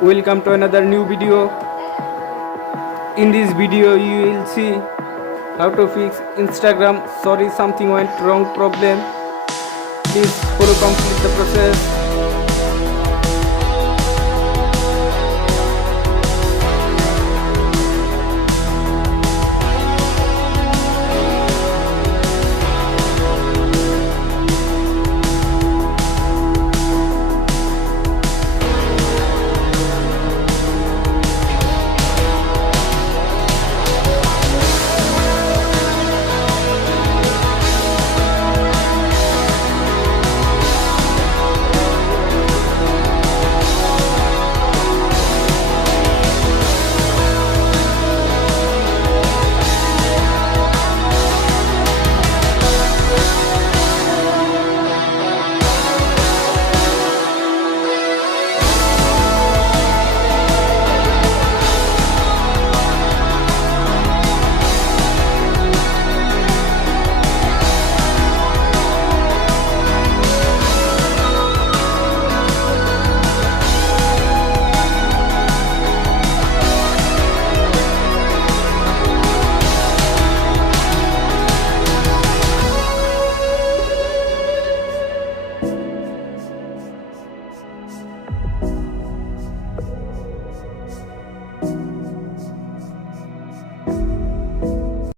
Welcome to another new video. In this video you will see how to fix Instagram sorry something went wrong problem. Please follow complete the process.